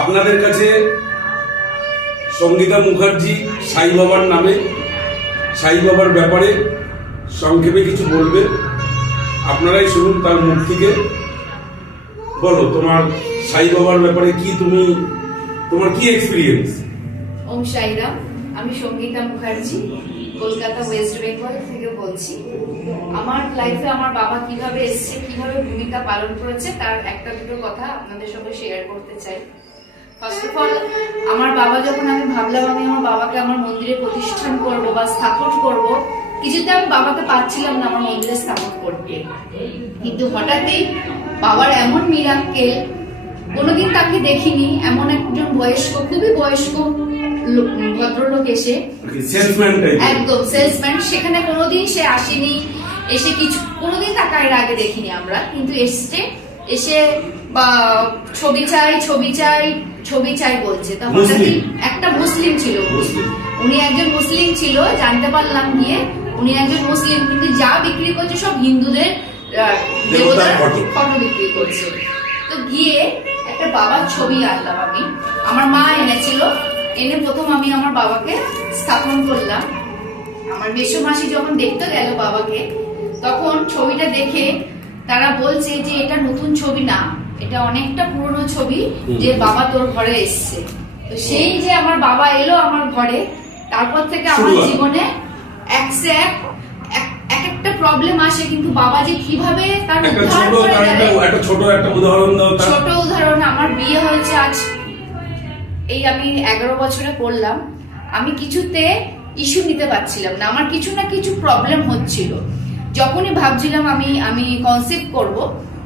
আপনাদের কাছে সঙ্গীতা মুখার্জি সাই বাবার নামে, সাই বাবার ব্যাপারে সংক্ষেপে কিছু বলবে। আপনারাই শুনুন তার মুখ থেকে। বলো তোমার সাই বাবার ব্যাপারে কি, তোমার কি এক্সপিরিয়েন্স? ওম সাইরাম। আমি সঙ্গীতা মুখার্জি, কলকাতা ওয়েস্ট বেঙ্গল থেকে বলছি। আমার লাইফে আমার বাবা কিভাবে এসেছে, কিভাবে ভূমিকা পালন করেছে, তার একটা দুটো কথা আপনাদের সঙ্গে শেয়ার করতে চাই। ফার্স্ট অফ অল, আমার বাবা যখন আমি ভাবলাম আমি আমার বাবাকে আমার মন্দিরে প্রতিষ্ঠান করব বা স্থাপন করব, কিছুতে আমি বাবাকে পাচ্ছিলাম না আমার মন্দিরে স্থাপন করতে। কিন্তু হঠাৎই বাবার এমন মিরাক্কেল, কোনোদিন তাকে দেখিনি, এমন একজন বয়স্ক, খুবই বয়স্ক ভদ্রলোক এসে, একদম সেলসম্যান, সেখানে কোনোদিন সে আসেনি, এসে কিছু কোনোদিন তাকে এর আগে দেখিনি আমরা, কিন্তু এসে বা ছবি চাই ছবি চাই ছবি চাই বলছে। তো হঠাৎই একটা মুসলিম ছিল, উনি একজন মুসলিম ছিল, জানতে পারলাম গিয়ে উনি একজন মুসলিম, কিন্তু যা বিক্রি করছে সব হিন্দুদের দেবতার ফটো বিক্রি করছে। তো গিয়ে একটা বাবার ছবি আনলাম আমি, আমার মা এনেছিল, এনে প্রথম আমি আমার বাবাকে স্থাপন করলাম। আমার মেসো মাসি যখন দেখতে গেল বাবাকে, তখন ছবিটা দেখে তারা বলছে যে এটা নতুন ছবি না, এটা অনেকটা পুরনো ছবি, যে বাবা তোর ঘরে এসছে। তো সেই যে আমার বাবা এলো আমার ঘরে, তারপর থেকে আমার জীবনে একটা প্রবলেম আসে, কিন্তু বাবা যে কিভাবে তার ছোট উদাহরণ। আমার বিয়ে হয়েছে আজ এই আমি 11 বছরে করলাম, আমি কিছুতে ইস্যু নিতে পারছিলাম না, আমার কিছু না কিছু প্রবলেম হচ্ছিল। যখনই ভাবছিলাম আমি কনসেপ্ট করব,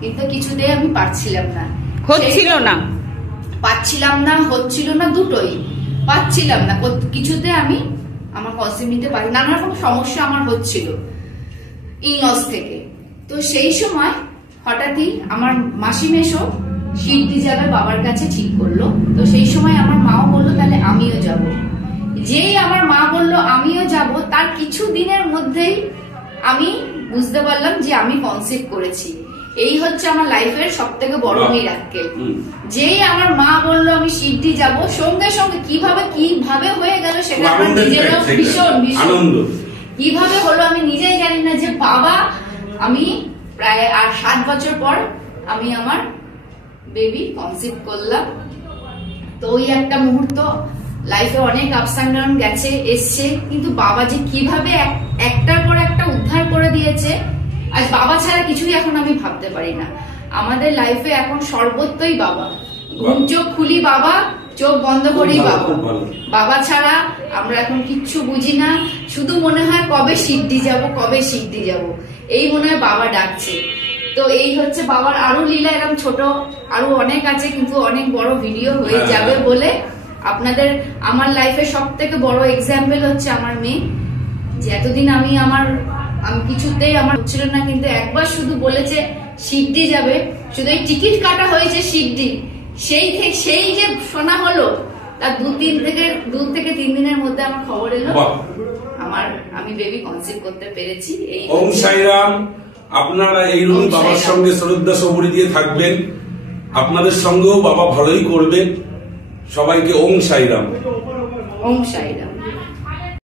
কিন্তু কিছুতে আমি পারছিলাম না, হচ্ছিল না, দুটোই পারছিলাম না, কিছুতে আমি আমার কনসেপ্ট নিতে পারি, নানা রকম সমস্যা আমার হচ্ছিল ইনলস থেকে। তো সেই সময় হঠাৎই আমার মাসি মেশো শিরডি যাবে বাবার কাছে ঠিক করলো। তো সেই সময় আমার মাও বললো তাহলে আমিও যাব। যেই আমার মা বললো আমিও যাব, তার কিছু দিনের মধ্যেই আমি বুঝতে পারলাম যে আমি কনসেপ্ট করেছি। এই হচ্ছে আমার লাইফের সব থেকে বড় মিরাক্কেল। যেই আমার মা বললো আমি শিরডি যাব, সঙ্গে সঙ্গে কিভাবে হয়ে গেল সেটা আমার নিজেরও ভীষণ আনন্দ। কিভাবে হলো আমি নিজেই জানি না, যে বাবা, আমি প্রায় আর 7 বছর পর আমি আমার বেবি কনসিভ করলাম। তো ওই একটা মুহূর্ত, লাইফে অনেক আপস এন্ড ডাউন গেছে এসছে, কিন্তু বাবা যে কিভাবে একটার পর একটা উদ্ধার করে দিয়েছে, আজ বাবা ছাড়া কিছুই এখন আমি ভাবতে পারি না। আমাদের লাইফে এখন সর্বত্রই বাবা, ঘুম চোখ খুলি বাবা, চোখ বন্ধ করি বাবা, বাবা ছাড়া আমরা এখন কিচ্ছু বুঝি না। শুধু মনে হয় কবে শিরডি যাব, এই মনে হয় বাবা ডাকছে। তো এই হচ্ছে বাবার আরো লীলা, এরকম ছোট আরো অনেক আছে, কিন্তু অনেক বড় ভিডিও হয়ে যাবে বলে আপনাদের। আমার লাইফে সব থেকে বড় এক্সাম্পল হচ্ছে আমার মেয়ে, যে এতদিন আমি কিছুতেই আমার হচ্ছিল না, কিন্তু একবার শুধু বলেছে শিরডি যাবে, শুধু এই টিকিট কাটা হয়েছে শিরডি, সেই যে শোনা হলো, তার 2 থেকে 3 দিনের মধ্যে আমার খবর এলো আমি বেবি কনসিভ করতে পেরেছি। ওম সাইরাম। আপনারা এইরকম বাবার সঙ্গে শ্রদ্ধা সবরি দিয়ে থাকবেন, আপনাদের সঙ্গেও বাবা ভালোই করবে। সবাইকে ওম সাইরাম। ওম সাইরাম।